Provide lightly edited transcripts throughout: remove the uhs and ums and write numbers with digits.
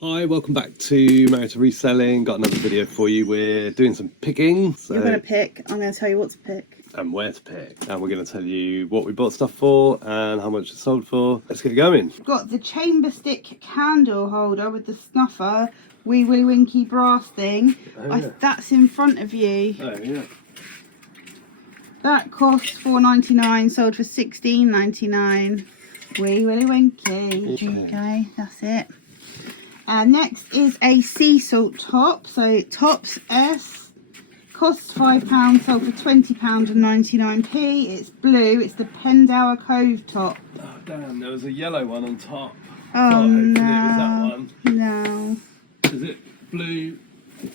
Hi, welcome back to Married to Reselling. Got another video for you. We're doing some picking. So, you're going to pick. I'm going to tell you what to pick. And where to pick. And we're going to tell you what we bought stuff for and how much it sold for. Let's get going. Got the chamber stick candle holder with the snuffer, wee willy winky brass thing. Oh, yeah. That's in front of you. Oh, yeah. That cost $4.99, sold for $16.99. Wee willy winky. Okay, that's it. Next is a sea salt top. So tops S, costs £5, sold for £20.99. It's blue. It's the Pendower Cove top. Oh, damn, there was a yellow one on top. Oh, no. It was that one. No. Is it blue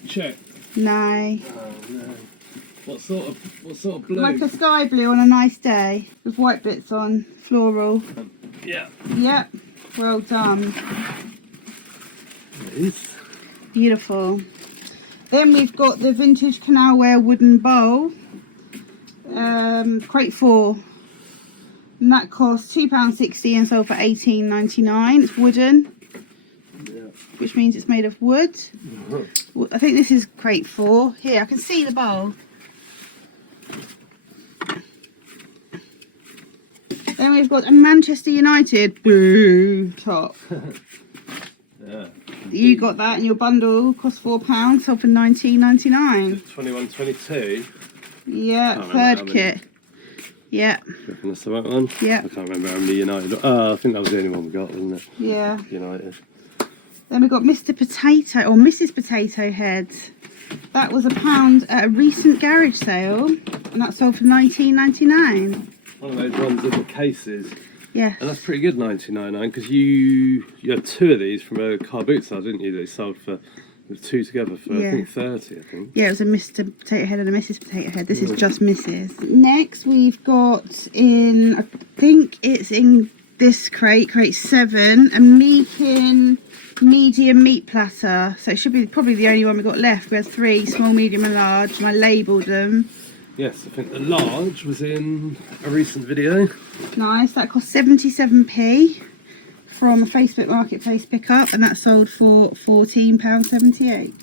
check? No. Oh, no. What sort of blue? Like a sky blue on a nice day with white bits on, floral. Yeah. Yep. Well done. It is. Beautiful. Then we've got the vintage canalware wooden bowl, crate 4, and that costs £2.60 and sold for $18.99. It's wooden, which means it's made of wood. I think this is crate 4. Here, I can see the bowl. Then we've got a Manchester United blue top. Yeah. You got that in your bundle, cost £4, sold for $19.99. 21-22. Yeah, third kit. Yeah. Do you reckon that's the right one? Yeah. I can't remember how many United. Oh, I think that was the only one we got, wasn't it? Yeah. United. Then we got Mr. Potato or Mrs. Potato Head. That was £1 at a recent garage sale, and that sold for $19.99. One of those ones with the cases. Yeah. And that's pretty good, $19.99, because you had 2 of these from a car boot sale, didn't you? They sold for 2 together for I think 30, I think. Yeah, it was a Mr. Potato Head and a Mrs. Potato Head. This is just Mrs. Next we've got in, I think it's in this crate 7, a Meakin medium meat platter. So it should be probably the only one we got left. We had 3, small, medium and large, and I labelled them. Yes, I think the large was in a recent video. Nice, that cost 77p from a Facebook Marketplace pickup, and that sold for £14.78.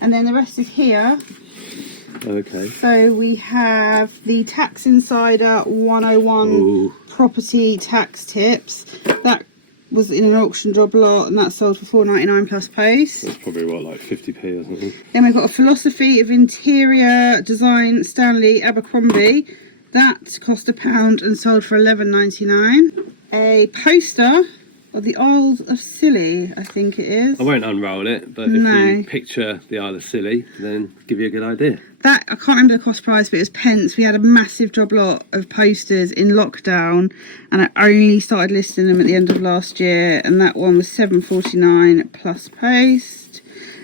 And then the rest is here. Okay. So we have the Tax Insider 101 property tax tips. That was in an auction job lot, and that sold for £4.99 plus post. That's probably what, like 50p or something. Then we've got a Philosophy of Interior Design Stanley Abercrombie. That cost £1 and sold for £11.99. A poster of the Isles of Scilly, I think it is. I won't unroll it, but if you picture the Isle of Scilly, then give you a good idea. That, I can't remember the cost price, but it was pence. We had a massive job lot of posters in lockdown, and I only started listing them at the end of last year, and that one was $7.49 plus post.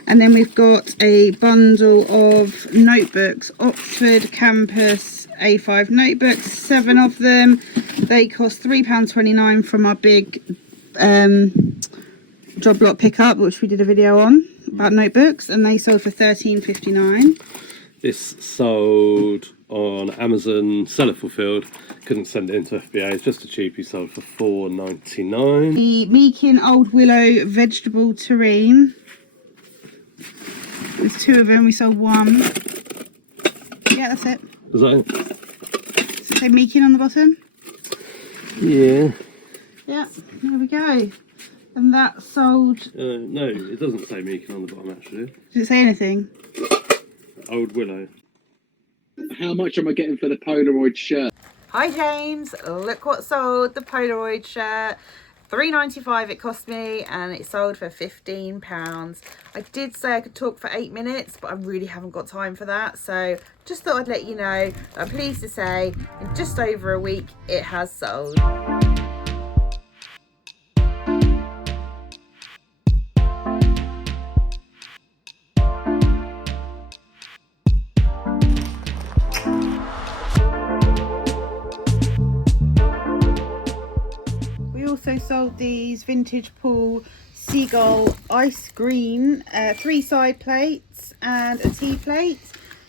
And then we've got a bundle of notebooks, Oxford Campus A5 notebooks, 7 of them. They cost £3.29 from our big job lot pickup, which we did a video on about notebooks, and they sold for £13.59. This sold on Amazon, seller fulfilled. Couldn't send it into FBA. It's just a cheapie, sold for $4.99. The Meakin Old Willow vegetable terrine. There's 2 of them. We sold 1. Yeah, that's it. Was that it? Does it say Meakin on the bottom? Yeah. Yeah. There we go. And that sold. No, it doesn't say Meakin on the bottom actually. Does it say anything? Old Willow. How much am I getting for the Polaroid shirt? Hi James, look what sold, the Polaroid shirt. $3.95 it cost me, and it sold for £15. I did say I could talk for 8 minutes, but I really haven't got time for that, so just thought I'd let you know. I'm pleased to say in just over a week it has sold. Also sold these vintage pool seagull ice green 3 side plates and a tea plate.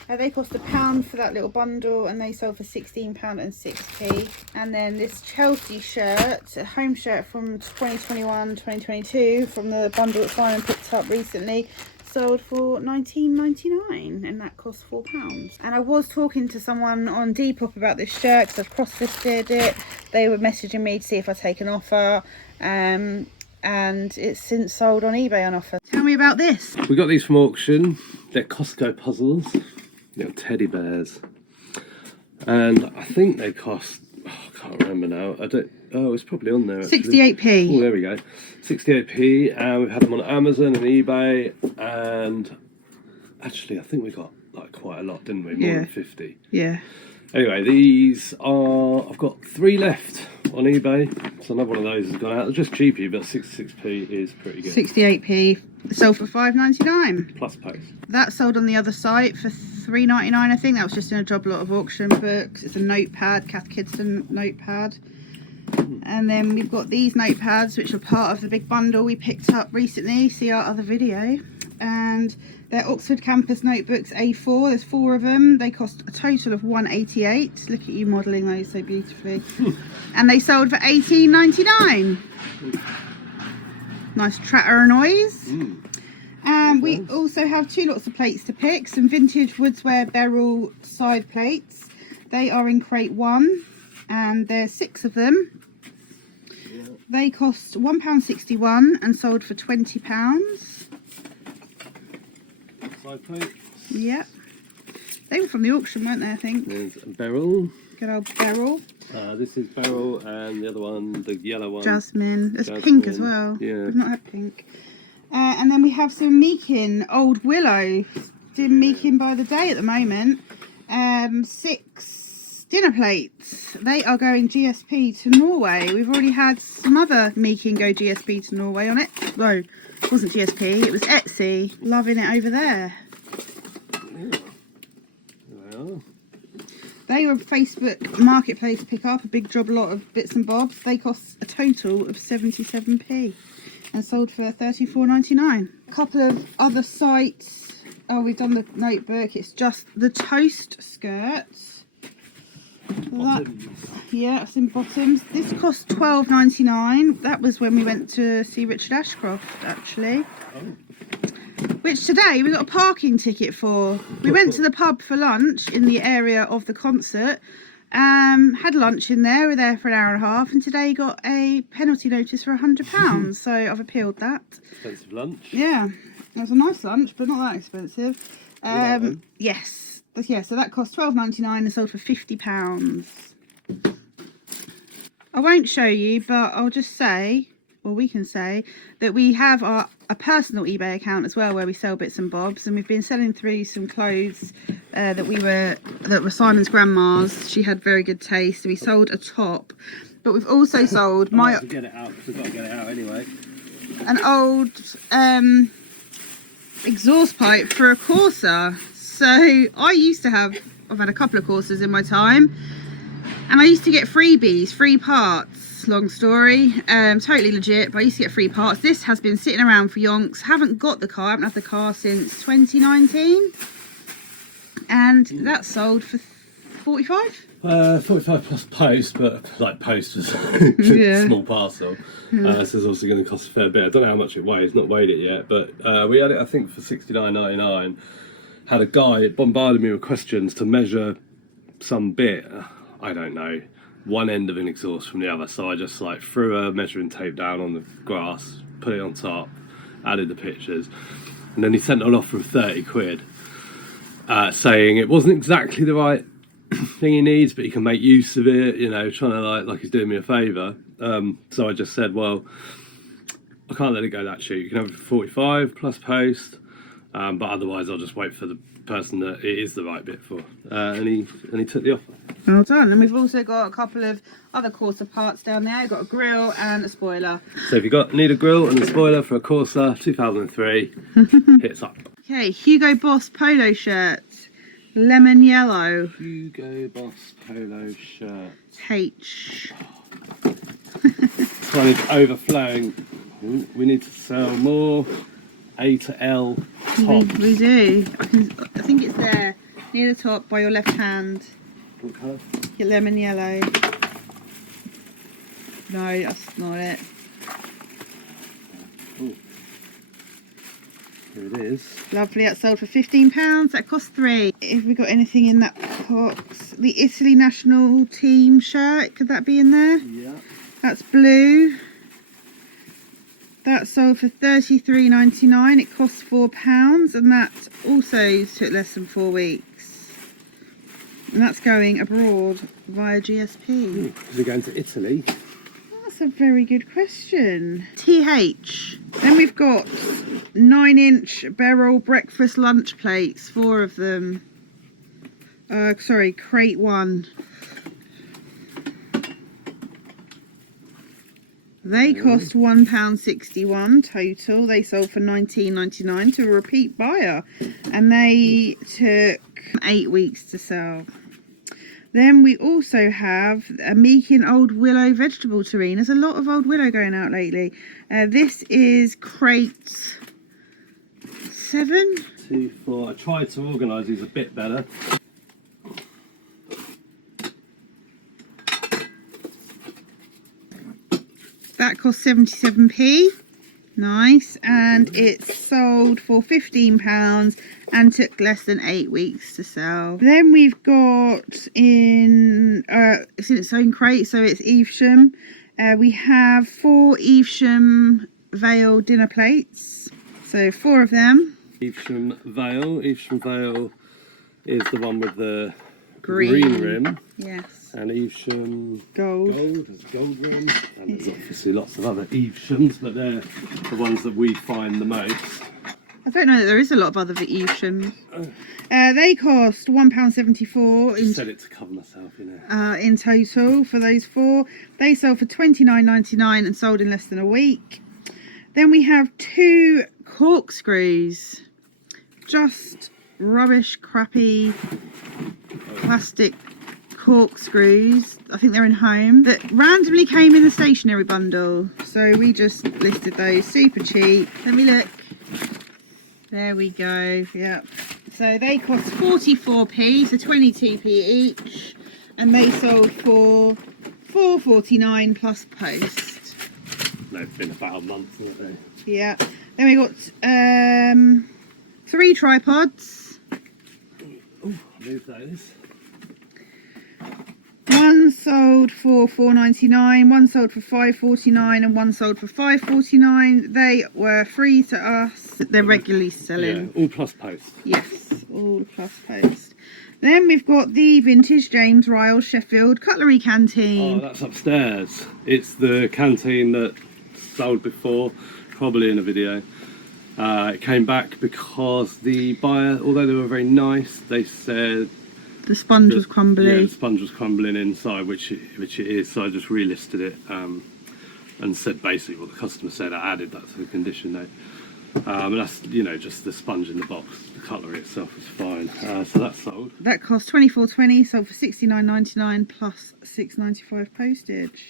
They cost £1 for that little bundle, and they sold for £16.06. And then this Chelsea shirt, a home shirt from 2021-2022 from the bundle that Simon picked up recently, sold for £19.99, and that cost £4. And I was talking to someone on Depop about this shirt because I've cross-listed it. They were messaging me to see if I'd take an offer, and it's since sold on eBay on offer. Tell me about this. We got these from auction. They're Costco puzzles, little teddy bears, and I think they cost, I can't remember now. It's probably on there actually. 68p. Oh, there we go, 68p. And we've had them on Amazon and eBay, and actually I think we got like quite a lot, didn't we? More than 50. Yeah. Anyway, these are, I've got 3 left on eBay, so another one of those has gone out. They're just cheapy, but 66p is pretty good. 68p. Sold for £5.99 plus post. That sold on the other site for £3.99. I think that was just in a job lot of auction books. It's a notepad, Kath Kidston notepad. And then we've got these notepads, which are part of the big bundle we picked up recently. See our other video. And they're Oxford Campus Notebooks A4. There's 4 of them. They cost a total of £188. Look at you modelling those so beautifully. And they sold for £18.99. Nice tratter noise. And we also have 2 lots of plates to pick. Some vintage Woodsware Beryl side plates. They are in crate 1, and there's 6 of them. They cost £1.61 and sold for £20. Side plates. Yep. They were from the auction, weren't they, I think? There's Beryl. Good old Beryl. This is Beryl, and the other one, the yellow one. Jasmine. There's Jasmine. pink as well. Yeah. We've not had pink. And then we have some Meakin Old Willow. Doing Meakin by the day at the moment. 6 dinner plates. They are going GSP to Norway. We've already had some other Meakin go GSP to Norway on it. No, it wasn't GSP, it was Etsy. Loving it over there. Yeah. There they are. They were Facebook Marketplace pick up, a big job lot of bits and bobs. They cost a total of 77p and sold for $34.99. A couple of other sites. Oh, we've done the notebook. It's just the toast skirts. Yeah, it's in bottoms. This cost $12.99. That was when we went to see Richard Ashcroft, actually. Which today we got a parking ticket for. We went to the pub for lunch in the area of the concert. Had lunch in there. We were there for an hour and a half, and today got a penalty notice for £100. So I've appealed that. Expensive lunch. Yeah, it was a nice lunch, but not that expensive. Yes, yeah. So that cost £12.99 and sold for £50. I won't show you, but I'll just say, or we can say, that we have a personal eBay account as well, where we sell bits and bobs, and we've been selling through some clothes that were Simon's grandma's. She had very good taste, so we sold a top, but we've also sold Get it out. We've got to get it out anyway. An old exhaust pipe for a Corsa. So I've had a couple of Corsas in my time, and I used to get freebies, free parts. Long story, totally legit, but I used to get free parts. This has been sitting around for yonks. Haven't got the car, haven't had the car since 2019, and that sold for 45. 45 plus post, but like post was Yeah. small parcel. So it's obviously going to cost a fair bit. I don't know how much it weighs, not weighed it yet, but we had it I think for $69.99. Had a guy bombarded me with questions to measure some bit, I don't know, one end of an exhaust from the other, so I just like threw a measuring tape down on the grass, put it on top, added the pictures, and then he sent it off for 30 quid, saying it wasn't exactly the right thing he needs, but he can make use of it, you know, trying to like he's doing me a favour. So I just said, well, I can't let it go that cheap. You can have it for 45 plus post, but otherwise I'll just wait for the person that it is the right bit for. And he took the offer. Well done. And we've also got a couple of other Corsa parts down there. We've got a grill and a spoiler. So if you need a grill and a spoiler for a Corsa 2003, hit us up. Okay, Hugo Boss polo shirt, lemon yellow. Hugo Boss polo shirt. H. This one is overflowing. We need to sell more A to L tops. We do. I think it's there. near the top by your left hand. What colour? Your lemon yellow. No, that's not it. Ooh. Here it is. Lovely, that sold for £15. That cost £3. If we got anything in that box, the Italy national team shirt, could that be in there? Yeah. That's blue. That sold for $33.99. It cost £4, and that also took less than 4 weeks. And that's going abroad via GSP. Is it going to Italy? That's a very good question. TH. Then we've got 9-inch barrel breakfast lunch plates, 4 of them. Sorry, crate 1. They cost £1.61 total. They sold for $19.99 to a repeat buyer, and they took 8 weeks to sell. Then we also have a Meakin Old Willow vegetable terrine. There's a lot of Old Willow going out lately. This is crate 7. 2, 4. I tried to organise these a bit better. That cost 77p. Nice. And it's sold for £15 and took less than 8 weeks to sell. Then we've got in it's in its own crate, so it's Evesham. We have 4 Evesham Vale dinner plates, so 4 of them. Evesham Vale. Evesham Vale is the one with the green rim. Yes. And Evesham Gold. has a gold rim. And there's obviously lots of other Eveshams, but they're the ones that we find the most. I don't know that there is a lot of other Eveshams. They cost £1.74 I said it to cover myself, you know. in total for those 4. They sold for $29.99 and sold in less than a week. Then we have 2 corkscrews. Just rubbish, crappy plastic corkscrews. I think they're in home, that randomly came in the stationery bundle, so we just listed those. Super cheap. Let me look. There we go. Yep. So they cost 44p, so 22p each, and they sold for $4.49 plus post. They've been about a month, haven't they? Yeah. Then we got 3 tripods. Oh, move those. One sold for $4.99, one sold for $5.49, and one sold for $5.49. They were free to us. They're regularly selling. Yeah, all plus post. Yes, all plus post. Then we've got the vintage James Ryle Sheffield cutlery canteen. Oh, that's upstairs. It's the canteen that sold before, probably in a video. It came back because the buyer, although they were very nice, they said the sponge was crumbling. Yeah, the sponge was crumbling inside, which it is. So I just relisted it and said basically what the customer said. I added that to the condition note. And that's, you know, just the sponge in the box. The cutlery itself is fine. So that's sold. That cost $24.20, sold for $69.99 plus $6.95 postage.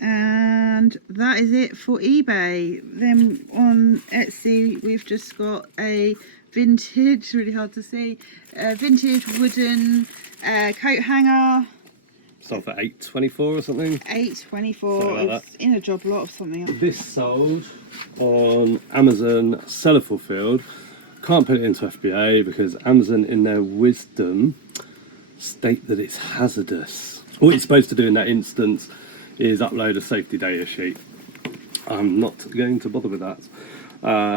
And that is it for eBay. Then on Etsy, we've just got a vintage, really hard to see, vintage wooden coat hanger. Sold for $8.24 or something. $8.24. Like It's in a job lot of something else. This sold on Amazon Seller Fulfilled. Can't put it into FBA because Amazon, in their wisdom, state that it's hazardous. What you're supposed to do in that instance is upload a safety data sheet. I'm not going to bother with that.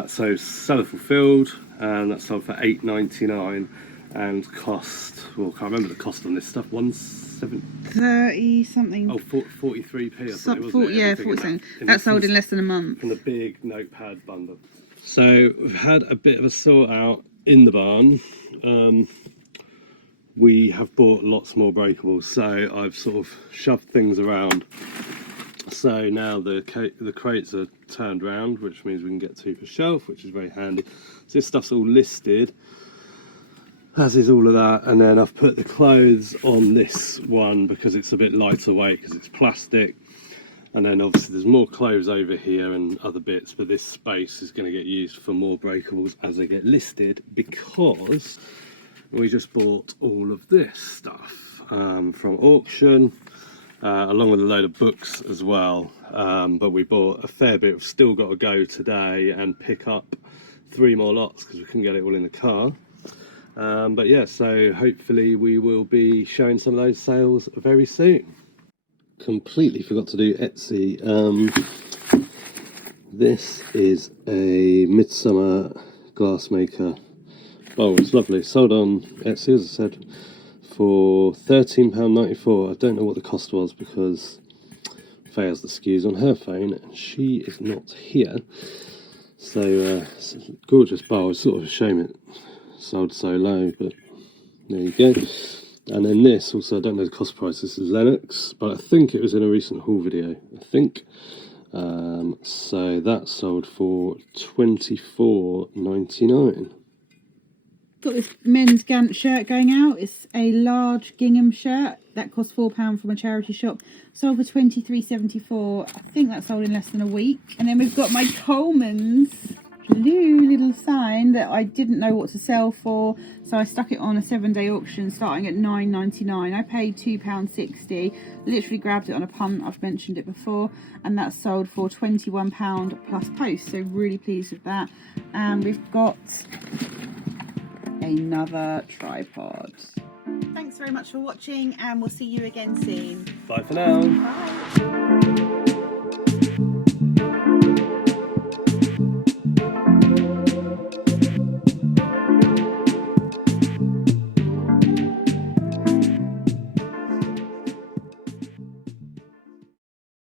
So Seller Fulfilled, and that sold for $8.99 and cost, well, I can't remember the cost on this stuff, 30 something. Oh, 43p or something, wasn't it? Yeah, 40 something. That sold in less than a month. From the big notepad bundle. So we've had a bit of a sort out in the barn. We have bought lots more breakables, so I've sort of shoved things around. So now the crates are turned round, which means we can get 2 per shelf, which is very handy. So this stuff's all listed, as is all of that, and then I've put the clothes on this one because it's a bit lighter weight because it's plastic. And then obviously there's more clothes over here and other bits, but this space is going to get used for more breakables as they get listed, because we just bought all of this stuff from auction, along with a load of books as well. But we bought a fair bit. We've still got to go today and pick up 3 more lots because we couldn't get it all in the car. But yeah, so hopefully we will be showing some of those sales very soon. Completely forgot to do Etsy. This is a midsummer glassmaker bowl. It's lovely. Sold on Etsy, as I said, for £13.94. I don't know what the cost was because Faye has the SKUs on her phone and she is not here. So it's a gorgeous bowl. It's sort of a shame it sold so low, but there you go. And then this also, I don't know the cost price. This is Lennox, but I think it was in a recent haul video. I think. So that sold for £24.99. Got this men's Gant shirt going out. It's a large gingham shirt that cost £4 from a charity shop. Sold for £23.74. I think that sold in less than a week. And then we've got my Coleman's blue little sign that I didn't know what to sell for, so I stuck it on a 7-day auction starting at £9.99. I paid £2.60. Literally grabbed it on a punt. I've mentioned it before, and that sold for £21 plus post. So really pleased with that. And we've got another tripod. Thanks very much for watching, and we'll see you again soon. Bye for now. Bye.